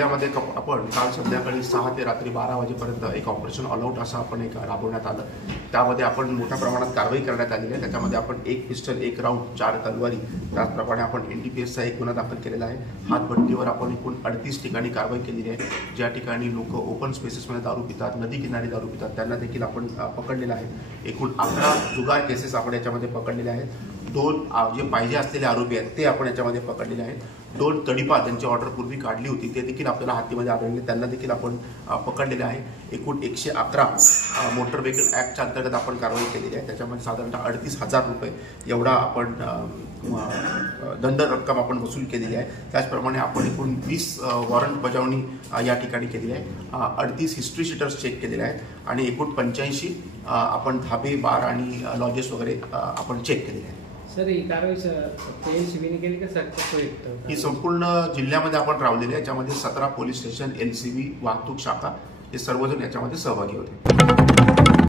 जिल्ह्यामध्ये आपण काल संध्याकाळी 6 ते रात्री 12 वाजेपर्यंत एक ऑपरेशन ऑल आउट असं आपण एक राबवण्यात आलं। त्यामध्ये आपण मोठ्या प्रमाणात कारवाई करण्यात आली आहे। त्याच्यामध्ये आपण 1 पिस्टल, 1 राऊंड, 4 तलवारी, त्याचप्रमाणे आपण NDPSचा एक गुन्हा दाखल केलेला आहे। हातभट्टीवर आपण एकूण 38 ठिकाणी कारवाई केलेली आहे। ज्या ठिकाणी लोक ओपन स्पेसेसमध्ये दारू पितात, नदी किनारी दारू पितात, त्यांना देखील आपण पकडलेलं आहे। एकूण 11 जुगार केसेस आपण याच्यामध्ये पकडलेले आहेत। 2 जे पाहिजे असलेले आरोपी आहेत ते आपण याच्यामध्ये पकडलेले आहेत। 2 तडीपा त्यांची ऑर्डर पूर्वी काढली होती ते देखील आपल्याला हातीमध्ये आढळले, त्यांना देखील आपण पकडलेले आहे। एकूण 111 मोटर व्हेकल ॲक्टच्या अंतर्गत आपण कारवाई केलेली आहे। त्याच्यामध्ये साधारणतः 38,000 रुपये एवढा आपण दंड रक्कम आपण वसूल केलेली आहे। त्याचप्रमाणे आपण एकूण 20 वॉरंट बजावणी या ठिकाणी केलेली आहे। 38 हिस्ट्री शीटर्स चेक केलेले आहेत आणि एकूण 85 आपण धाबे, बार आणि लॉजेस वगैरे आपण चेक केलेले आहेत। सर, ही कारवाई LCBने केली का सर? ही संपूर्ण जिल्ह्यामध्ये आपण राबवलेली आहे, ज्यामध्ये 17 पोलीस स्टेशन, LCB, वाहतूक शाखा हे सर्वजण याच्यामध्ये सहभागी होते।